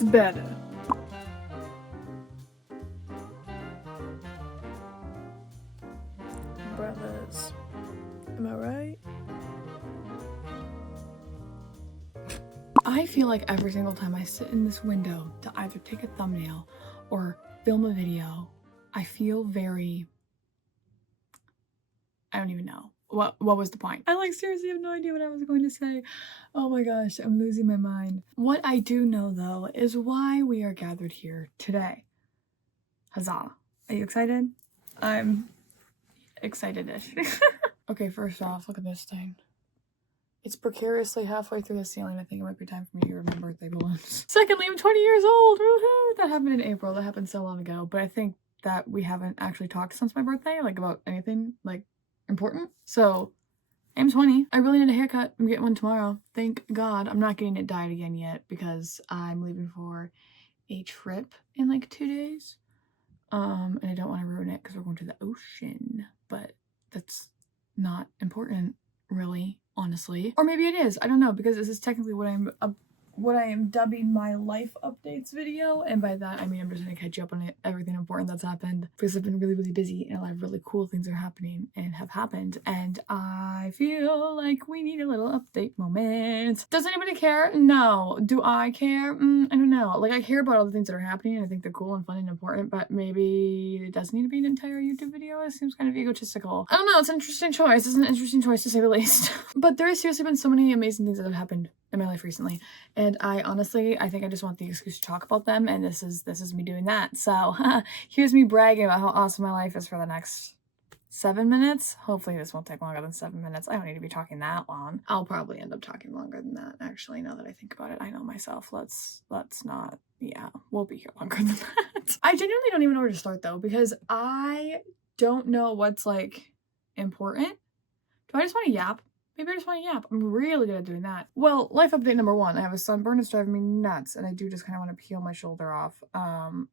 It's better. Brothers, am I right? I feel like every single time I sit in this window to either take a thumbnail or film a video, I feel very... I don't even know. What was the point? I seriously have no idea what I was going to say. Oh my gosh, I'm losing my mind. What I do know though is why we are gathered here today. Huzzah. Are you excited? I'm excited-ish. Okay, first off, look at this thing. It's precariously halfway through the ceiling. I think it might be time for me to get my birthday balloons. Secondly, I'm 20 years old. Woohoo! That happened in April. That happened so long ago. But I think that we haven't actually talked since my birthday, about anything, important. So, I'm 20. I really need a haircut. I'm getting one tomorrow. Thank God. I'm not getting it dyed again yet because I'm leaving for a trip in 2 days. And I don't want to ruin it because we're going to the ocean. But that's not important, really, honestly. Or maybe it is. I don't know, because this is technically what I am dubbing my life updates video, and by that I mean I'm just gonna catch you up on everything important that's happened, because I've been really, really busy and a lot of really cool things are happening and have happened, and I feel like we need a little update moment. Does anybody care? No. Do I care? I don't know. I care about all the things that are happening and I think they're cool and fun and important, but maybe it doesn't need to be an entire YouTube video. It seems kind of egotistical. I don't know. It's an interesting choice. It's an interesting choice to say the least. But there has seriously been so many amazing things that have happened in my life recently, and I think I just want the excuse to talk about them, and this is me doing that. So here's me bragging about how awesome my life is for the next 7 minutes. Hopefully this won't take longer than 7 minutes. I don't need to be talking that long. I'll probably end up talking longer than that, actually, now that I think about it. I know myself. Let's not. Yeah, we'll be here longer than that. I genuinely don't even know where to start though, because I don't know what's important. Do I just want to yap? Maybe I just want to yap. I'm really good at doing that. Well, life update number 1. I have a sunburn. It's driving me nuts. And I do just kind of want to peel my shoulder off. I'm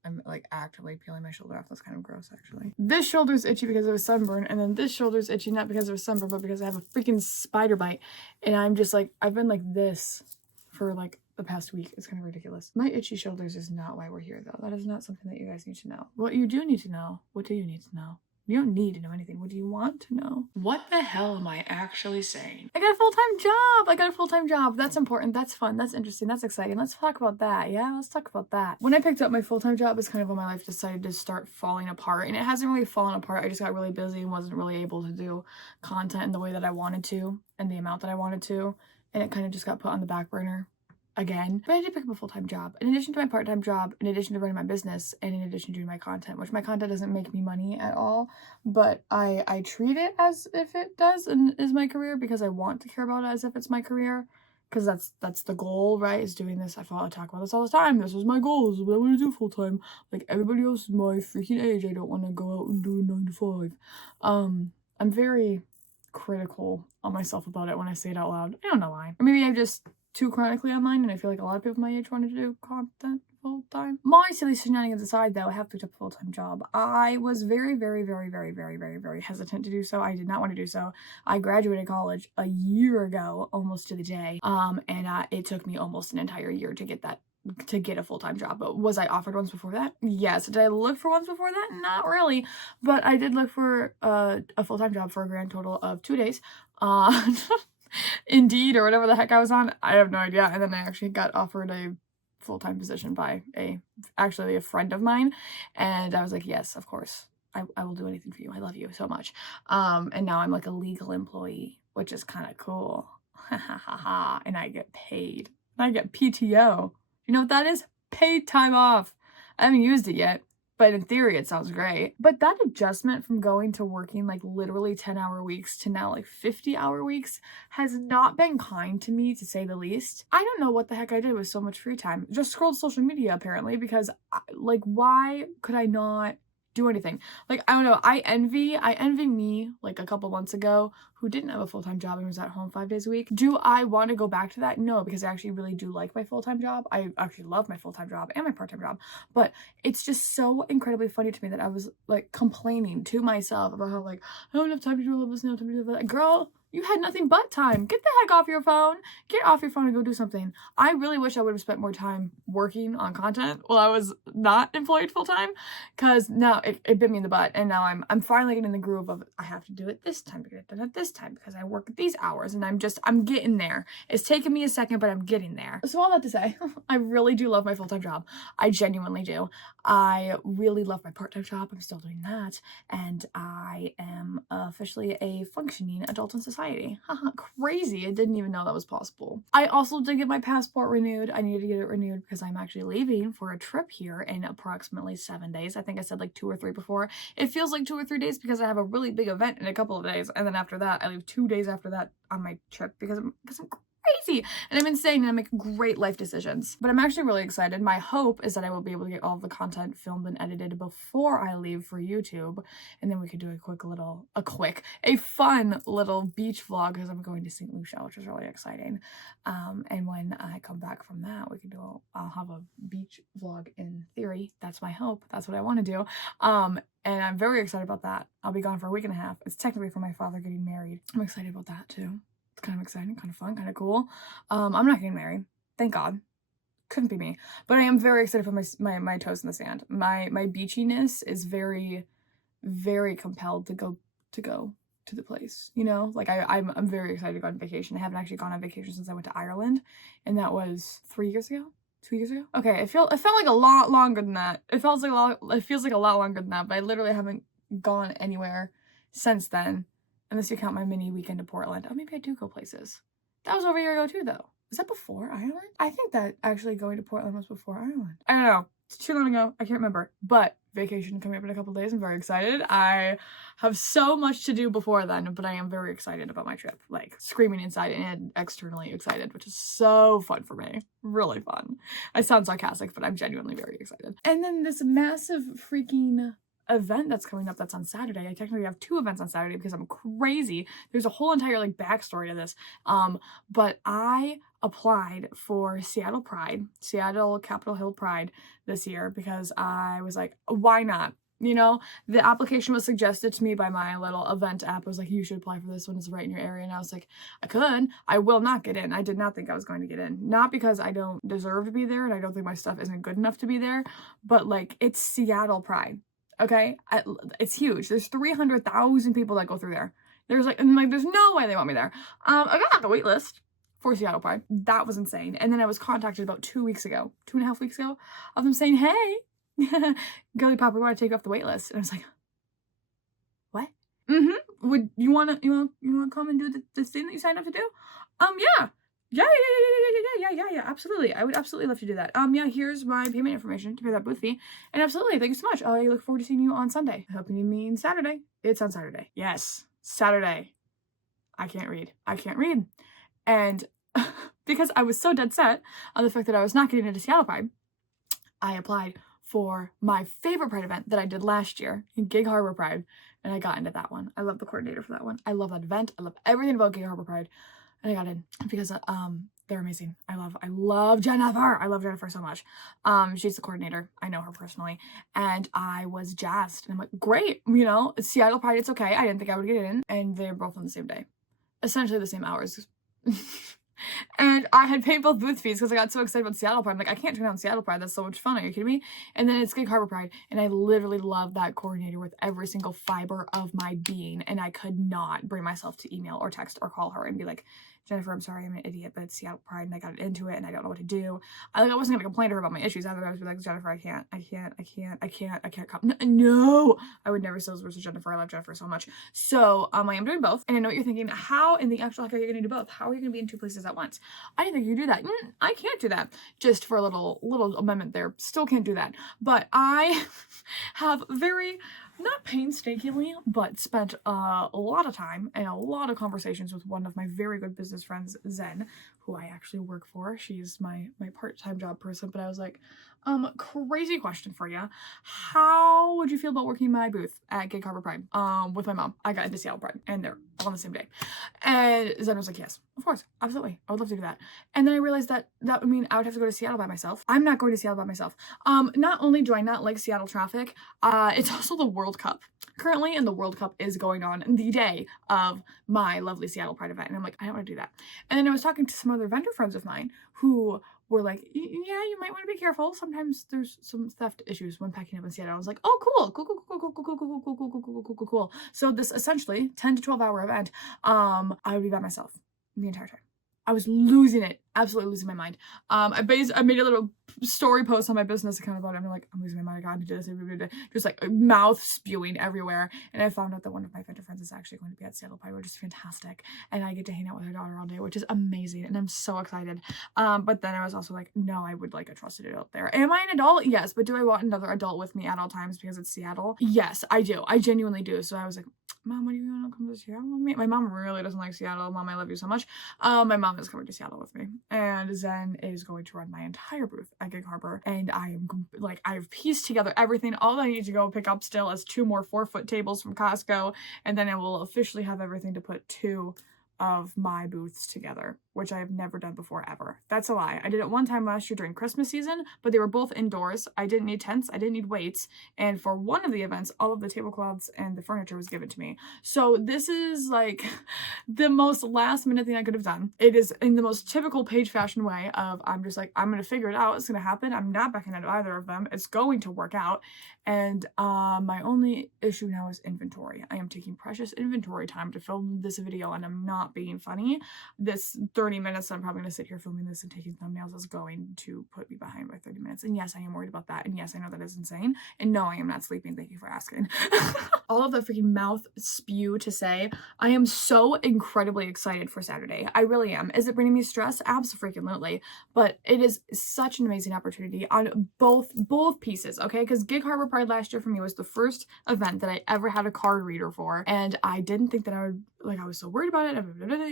actively peeling my shoulder off. That's kind of gross, actually. This shoulder's itchy because of a sunburn. And then this shoulder's itchy not because of a sunburn, but because I have a freaking spider bite. And I'm just I've been like this for the past week. It's kind of ridiculous. My itchy shoulders is not why we're here, though. That is not something that you guys need to know. What you do need to know. What do you need to know? You don't need to know anything. What do you want to know? What the hell am I actually saying? I got a full-time job. That's important. That's fun. That's interesting. That's exciting. Let's talk about that. Yeah, let's talk about that. When I picked up my full-time job is kind of when my life decided to start falling apart. And it hasn't really fallen apart. I just got really busy and wasn't really able to do content in the way that I wanted to and the amount that I wanted to. And it kind of just got put on the back burner again. But I did pick up a full-time job in addition to my part-time job, in addition to running my business, and in addition to doing my content, which my content doesn't make me money at all, but I treat it as if it does and is my career, because I want to care about it as if it's my career, because that's the goal, right? Is doing this. I talk about this all the time. This is my goal. This is what I want to do full-time. Everybody else is my freaking age. I don't want to go out and do a 9 to 5. I'm very critical on myself about it when I say it out loud. I don't know why. Or maybe I'm just too chronically online, and I feel like a lot of people my age wanted to do content full-time. My silly shenanigans aside, though, I have picked up a full-time job. I was very, very, very, very, very, very, very hesitant to do so. I did not want to do so. I graduated college a year ago, almost to the day, and it took me almost an entire year to get a full-time job. But was I offered ones before that? Yes. Did I look for ones before that? Not really. But I did look for a full-time job for a grand total of 2 days. Indeed, or whatever the heck I was on. I have no idea. And then I actually got offered a full-time position by actually a friend of mine. And I was like, yes, of course. I will do anything for you. I love you so much. And now I'm a legal employee, which is kind of cool. And I get paid. I get PTO. You know what that is? Paid time off. I haven't used it yet, but in theory it sounds great. But that adjustment from going to working literally 10-hour weeks to now 50-hour weeks has not been kind to me, to say the least. I don't know what the heck I did with so much free time. Just scrolled social media apparently, because why could I not do anything? I don't know. I envy me a couple months ago who didn't have a full-time job and was at home 5 days a week. Do I want to go back to that? No, because I actually really do like my full-time job. I actually love my full-time job and my part-time job, but it's just so incredibly funny to me that I was complaining to myself about how I don't have time to do all of this now, time to do that. Girl, You had nothing but time. Get the heck off your phone. Get off your phone and go do something. I really wish I would have spent more time working on content while I was not employed full time, because now it bit me in the butt, and now I'm finally getting in the groove of I have to do it this time to get it done at this time because I work at these hours, and I'm getting there. It's taken me a second, but I'm getting there. So all that to say, I really do love my full-time job. I genuinely do. I really love my part-time job. I'm still doing that, and I am officially a functioning adult in society. Haha, crazy. I didn't even know that was possible. I also did get my passport renewed. I needed to get it renewed because I'm actually leaving for a trip here in approximately 7 days. I think I said like 2 or 3 before. It feels like 2 or 3 days because I have a really big event in a couple of days, and then after that I leave 2 days after that on my trip because I'm crazy and I'm insane and I make great life decisions. But I'm actually really excited. My hope is that I will be able to get all of the content filmed and edited before I leave for YouTube, and then we could do a fun little beach vlog because I'm going to St. Lucia, which is really exciting. And when I come back from that, I'll have a beach vlog in theory. That's my hope. That's what I want to do. And I'm very excited about that. I'll be gone for a week and a half. It's technically for my father getting married. I'm excited about that too. It's kind of exciting, kind of fun, kind of cool. I'm not getting married. Thank God. Couldn't be me. But I am very excited for my toes in the sand. My beachiness is very, very compelled to go to the place, you know? Like I'm very excited to go on vacation. I haven't actually gone on vacation since I went to Ireland, and that was 3 years ago. 2 years ago? Okay, it felt like a lot longer than that. It feels like a lot longer than that, but I literally haven't gone anywhere since then. Unless you count my mini weekend to Portland. Oh, maybe I do go places. That was over a year ago too, though. Was that before Ireland? I think that actually going to Portland was before Ireland. I don't know. It's too long ago. I can't remember. But vacation coming up in a couple days. I'm very excited. I have so much to do before then, but I am very excited about my trip. Like, screaming inside and externally excited, which is so fun for me. Really fun. I sound sarcastic, but I'm genuinely very excited. And then this massive freaking event that's coming up that's on Saturday. I technically have 2 events on Saturday because I'm crazy. There's a whole entire like backstory to this. But I applied for Seattle Capitol Hill Pride this year because I was like, why not? You know, the application was suggested to me by my little event app. It was like, you should apply for this one. It's right in your area. And I was like, I will not get in. I did not think I was going to get in. Not because I don't deserve to be there and I don't think my stuff isn't good enough to be there, but like, it's Seattle Pride. Okay, it's huge. There's 300,000 people that go through there. There's no way they want me there. I got on the wait list for Seattle Pride. That was insane. And then I was contacted about 2.5 weeks ago, of them saying, hey, Girly Pop, we want to take you off the wait list. And I was like, what? Would you want to come and do the thing that you signed up to do? Yeah. Yeah, absolutely. I would absolutely love to do that. Yeah, here's my payment information to pay that booth fee. And absolutely, thank you so much. I look forward to seeing you on Sunday. I hope you mean Saturday. It's on Saturday. Yes, Saturday. I can't read. And because I was so dead set on the fact that I was not getting into Seattle Pride, I applied for my favorite Pride event that I did last year, Gig Harbor Pride, and I got into that one. I love the coordinator for that one. I love that event. I love everything about Gig Harbor Pride. And I got in because they're amazing. I love Jennifer. I love Jennifer so much. She's the coordinator. I know her personally. And I was jazzed. And I'm like, great, you know, it's Seattle Pride, it's okay. I didn't think I would get in. And they're both on the same day. Essentially the same hours. And I had paid both booth fees because I got so excited about Seattle Pride. I'm like, I can't turn down Seattle Pride. That's so much fun. Are you kidding me? And then it's Gig Harbor Pride. And I literally love that coordinator with every single fiber of my being. And I could not bring myself to email or text or call her and be like, Jennifer, I'm sorry, I'm an idiot, but it's Seattle Pride and I got into it and I don't know what to do. I wasn't going to complain to her about my issues. I was like, Jennifer, I can't come. No, I would never say those words to Jennifer. I love Jennifer so much. So I am doing both. And I know what you're thinking. How in the actual heck are you going to do both? How are you going to be in 2 places at once? I didn't think you could do that. I can't do that. Just for a little amendment there. Still can't do that. But I have very, not painstakingly, but spent a lot of time and a lot of conversations with one of my very good business friends, Zen, who I actually work for. She's my part-time job person, but I was like, crazy question for you. How would you feel about working my booth at Gig Harbor Pride with my mom? I got into Seattle Pride and they're all on the same day. And Zen was like, yes, of course, absolutely. I would love to do that. And then I realized that would mean I would have to go to Seattle by myself. I'm not going to Seattle by myself. Not only do I not like Seattle traffic, it's also the World Cup. currently, and the World Cup is going on the day of my lovely Seattle Pride event. And I'm like, I don't want to do that. And then I was talking to some other vendor friends of mine who were like, yeah, you might want to be careful. Sometimes there's some theft issues when packing up in Seattle. I was like, oh, cool. So this essentially 10 to 12 hour event, I would be by myself the entire time. I was losing it, absolutely losing my mind. I made a little story post on my business account about it. I'm like, I'm losing my mind. I can't do this. Just like mouth spewing everywhere. And I found out that one of my vendor friends is actually going to be at Seattle Pride, which is fantastic. And I get to hang out with her daughter all day, which is amazing. And I'm so excited. But then I was also like, no, I would like a trusted adult there. Am I an adult? Yes. But do I want another adult with me at all times because it's Seattle? Yes, I do. I genuinely do. So I was like, Mom, what do you want to come to Seattle with me? My mom really doesn't like Seattle. Mom, I love you so much. My mom is coming to Seattle with me. And Zen is going to run my entire booth at Gig Harbor. And I've pieced together everything. All I need to go pick up still is 2 more 4-foot tables from Costco. And then I will officially have everything to put 2 of my booths together, which I have never done before ever. That's a lie. I did it one time last year during Christmas season, but they were both indoors. I didn't need tents. I didn't need weights. And for one of the events, all of the tablecloths and the furniture was given to me. So this is like the most last minute thing I could have done. It is in the most typical Paige fashion way of I'm just like, I'm going to figure it out. It's going to happen. I'm not backing out of either of them. It's going to work out. And my only issue now is inventory. I am taking precious inventory time to film this video, and I'm not being funny. This 30 minutes I'm probably going to sit here filming this and taking thumbnails is going to put me behind by 30 minutes. And yes, I am worried about that. And yes, I know that is insane. And no, I am not sleeping. Thank you for asking. All of that freaking mouth spew to say, I am so incredibly excited for Saturday. I really am. Is it bringing me stress? Absolutely. But it is such an amazing opportunity on both pieces, okay? Because Gig Harbor Pride last year for me was the first event that I ever had a card reader for. And I didn't think that I would, like, I was so worried about it,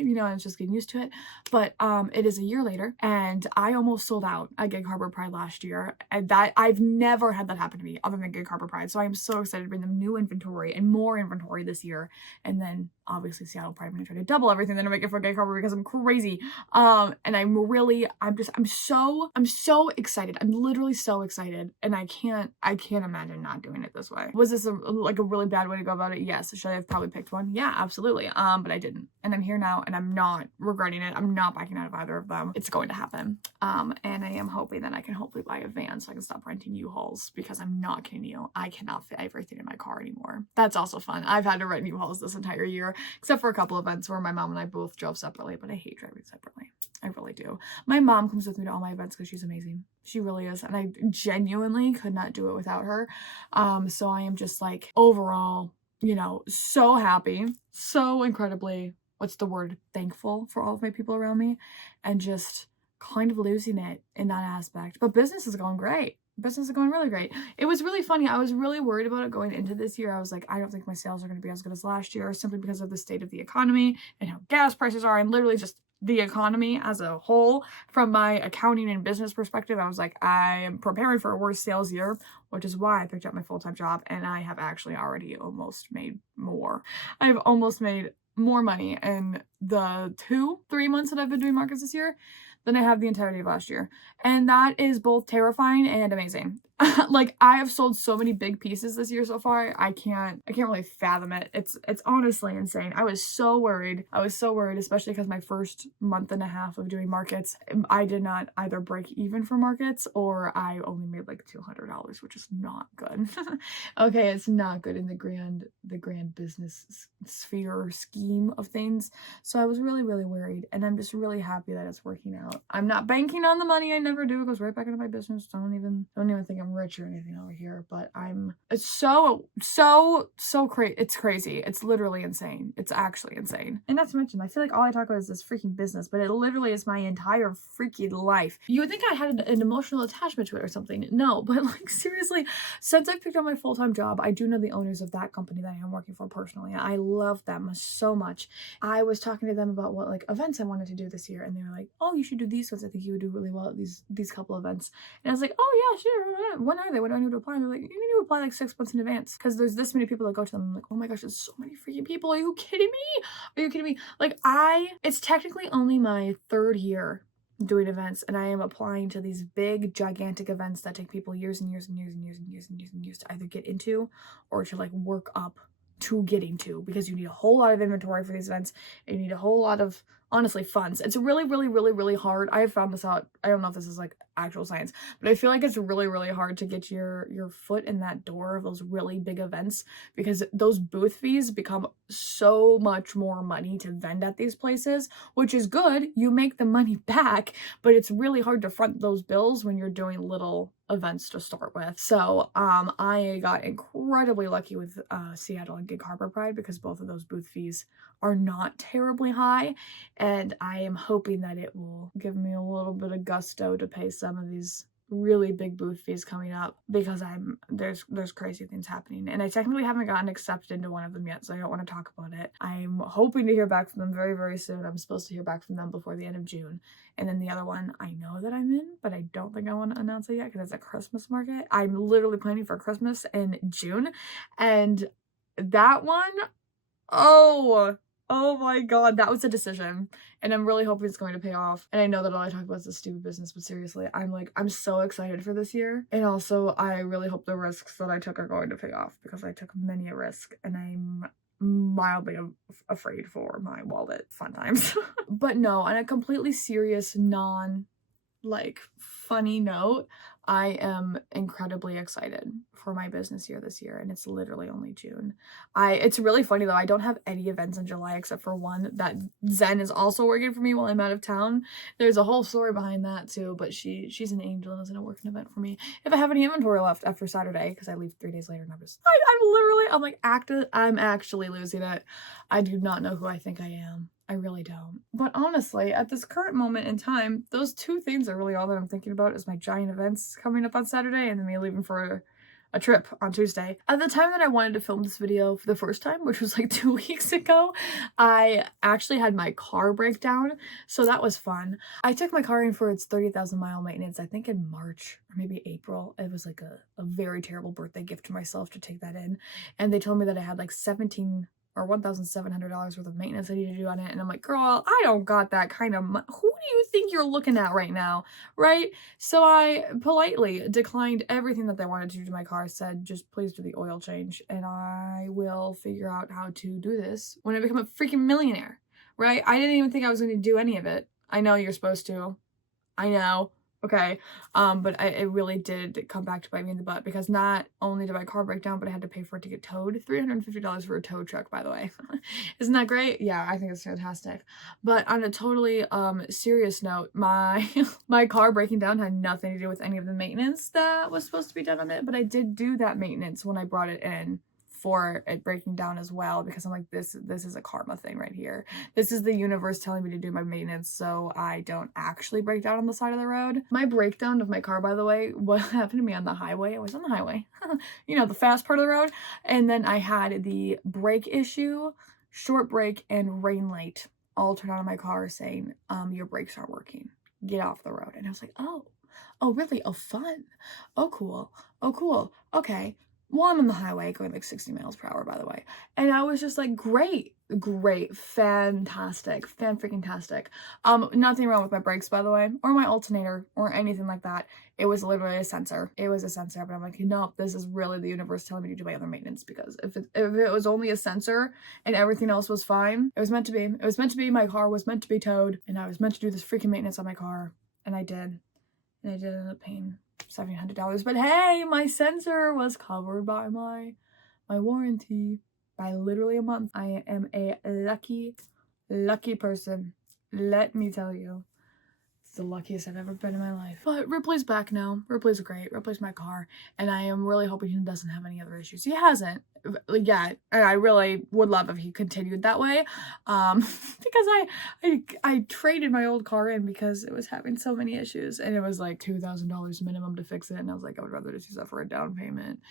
you know, I was just getting used to it. But it is a year later, and I almost sold out at Gig Harbor Pride last year. And that I've never had that happen to me other than Gig Harbor Pride. So I am so excited to bring them new inventory and more inventory this year. And then obviously Seattle Pride, I'm gonna try to double everything that I make it for Gig Harbor because I'm crazy. And I'm so excited. I'm literally so excited, and I can't imagine not doing it this way. Was this a really bad way to go about it? Yes. Should I have probably picked one? Yeah, absolutely. But I didn't, and I'm here now, and I'm not regretting it. I'm not backing out of either of them. It's going to happen. And I am hoping that I can hopefully buy a van so I can stop renting U-Hauls, because I'm not kidding you, I cannot fit everything in my car anymore. That's also fun. I've had to rent U-Hauls this entire year, except for a couple events where my mom and I both drove separately, but I hate driving separately. I really do. My mom comes with me to all my events because she's amazing. She really is. And I genuinely could not do it without her. So I am just like overall, you know, so happy, so incredibly, what's the word, thankful for all of my people around me, and just kind of losing it in that aspect. But business is going great. Business is going really great. It was really funny. I was really worried about it going into this year. I was like, I don't think my sales are going to be as good as last year, simply because of the state of the economy and how gas prices are, and literally just the economy as a whole. From my accounting and business perspective, I was like, I am preparing for a worse sales year, which is why I picked up my full-time job, and I have actually already almost made more. I've almost made more money in the 2-3 months that I've been doing markets this year than I have the entirety of last year. And that is both terrifying and amazing. Like, I have sold so many big pieces this year so far. I can't really fathom it. It's honestly insane. I was so worried, especially because my first month and a half of doing markets, I did not either break even for markets, or I only made like $200, which is not good. Okay, it's not good in the grand business sphere scheme of things. So I was really worried, and I'm just really happy that it's working out. I'm not banking on the money. I never do. It goes right back into my business. Don't even think I'm rich or anything over here, but it's so crazy. It's crazy. It's literally insane. It's actually insane. And not to mention, I feel like all I talk about is this freaking business, but it literally is my entire freaking life. You would think I had an emotional attachment to it or something. No, but like, seriously, since I picked up my full-time job, I do know the owners of that company that I am working for personally. I love them so much. I was talking to them about what like events I wanted to do this year, and they were like, oh, you should do these ones. I think you would do really well at these couple events. And I was like, oh yeah, sure. When are they? When do I need to apply? And they're like, you need to apply like 6 months in advance, because there's this many people that go to them. I'm like, oh my gosh, there's so many freaking people. Are you kidding me? Like, it's technically only my 3rd year doing events, and I am applying to these big gigantic events that take people years and years to either get into or to like work up to getting to, because you need a whole lot of inventory for these events, and you need a whole lot of, honestly, funds. It's really, really, really, really hard. I have found this out. I don't know if this is like actual science, but I feel like it's really, really hard to get your foot in that door of those really big events, because those booth fees become so much more money to vend at these places, which is good. You make the money back, but it's really hard to front those bills when you're doing little events to start with. So I got incredibly lucky with Seattle and Gig Harbor Pride, because both of those booth fees are not terribly high, and I am hoping that it will give me a little bit of gusto to pay some of these really big booth fees coming up, because there's crazy things happening, and I technically haven't gotten accepted into one of them yet, so I don't want to talk about it. I'm hoping to hear back from them very, very soon. I'm supposed to hear back from them before the end of June. And then the other one I know that I'm in, but I don't think I want to announce it yet because it's a Christmas market. I'm literally planning for Christmas in June, and that one, oh my god, that was a decision, and I'm really hoping it's going to pay off. And I know that all I talk about is this stupid business, but seriously, I'm so excited for this year. And also, I really hope the risks that I took are going to pay off, because I took many a risk, and I'm mildly afraid for my wallet fun times. But no, on a completely serious, funny note, I am incredibly excited for my business year this year, and it's literally only June. It's really funny though, I don't have any events in July except for one that Zen is also working for me while I'm out of town. There's a whole story behind that too, but she's an angel and is gonna work an event for me if I have any inventory left after Saturday, because I leave 3 days later, and I'm actually losing it. I do not know who I think I am. I really don't. But honestly, at this current moment in time, those two things are really all that I'm thinking about, is my giant events coming up on Saturday and then me leaving for a trip on Tuesday. At the time that I wanted to film this video for the first time, which was like 2 weeks ago, I actually had my car break down, so that was fun. I took my car in for its 30,000 mile maintenance, I think in March or maybe April. It was like a very terrible birthday gift to myself to take that in, and they told me that I had like $1,700 worth of maintenance I need to do on it, and I'm like, girl, I don't got that kind of money. Who do you think you're looking at right now, right? So I politely declined everything that they wanted to do to my car, said just please do the oil change, and I will figure out how to do this when I become a freaking millionaire, right? I didn't even think I was going to do any of it. I know you're supposed to. I know. Okay, but it really did come back to bite me in the butt, because not only did my car break down, but I had to pay for it to get towed. $350 for a tow truck, by the way. Isn't that great? Yeah, I think it's fantastic. But on a totally serious note, my my car breaking down had nothing to do with any of the maintenance that was supposed to be done on it, but I did do that maintenance when I brought it in for it breaking down as well, because I'm like, this is a karma thing right here. This is the universe telling me to do my maintenance so I don't actually break down on the side of the road. My breakdown of my car, by the way, what happened to me on the highway, I was on the highway, you know, the fast part of the road, and then I had the brake issue, short brake, and rain light all turned on in my car saying, your brakes aren't working, get off the road. And I was like, oh really? Oh, fun. Oh, cool. Okay. Well, I'm on the highway going like 60 miles per hour, by the way. And I was just like, great, fantastic, fan-freaking-tastic. Nothing wrong with my brakes, by the way, or my alternator, or anything like that. It was literally a sensor. It was a sensor, but I'm like, no, this is really the universe telling me to do my other maintenance, because if it was only a sensor and everything else was fine, it was meant to be. It was meant to be. My car was meant to be towed, and I was meant to do this freaking maintenance on my car, and I did. And I did end up paying $1,700, but hey, my sensor was covered by my warranty by literally a month. I am a lucky person, let me tell you. It's the luckiest I've ever been in my life. But Ripley's back now. Ripley's great. Ripley's my car, and I am really hoping he doesn't have any other issues. He hasn't yet, and I really would love if he continued that way, because I traded my old car in because it was having so many issues, and it was like $2,000 minimum to fix it, and I was like, I would rather just use that for a down payment.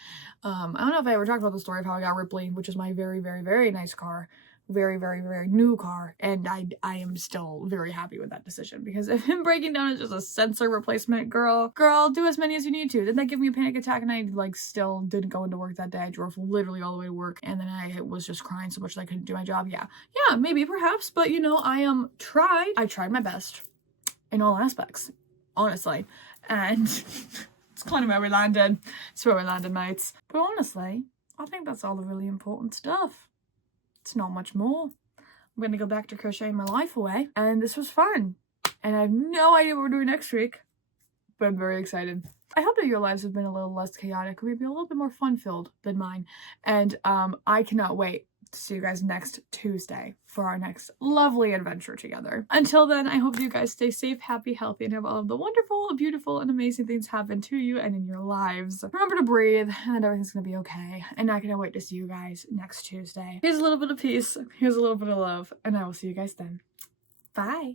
I don't know if I ever talked about the story of how I got Ripley, which is my very, very, very nice car. Very, very, very new car, and I am still very happy with that decision, because if him breaking down is just a sensor replacement, girl, do as many as you need to. Didn't that give me a panic attack, and I like still didn't go into work that day. I drove literally all the way to work, and then I was just crying so much that I couldn't do my job. Yeah, maybe, perhaps, but you know, I tried my best in all aspects, honestly, and it's kind of where we landed. It's where we landed, mates. But honestly, I think that's all the really important stuff. It's not much more. I'm gonna go back to crocheting my life away, and this was fun. And I have no idea what we're doing next week, but I'm very excited. I hope that your lives have been a little less chaotic, maybe a little bit more fun-filled than mine. And I cannot wait to see you guys next Tuesday for our next lovely adventure together. Until then, I hope you guys stay safe, happy, healthy, and have all of the wonderful, beautiful, and amazing things happen to you and in your lives. Remember to breathe, and that everything's gonna be okay. And I cannot wait to see you guys next Tuesday. Here's a little bit of peace, here's a little bit of love, and I will see you guys then. Bye.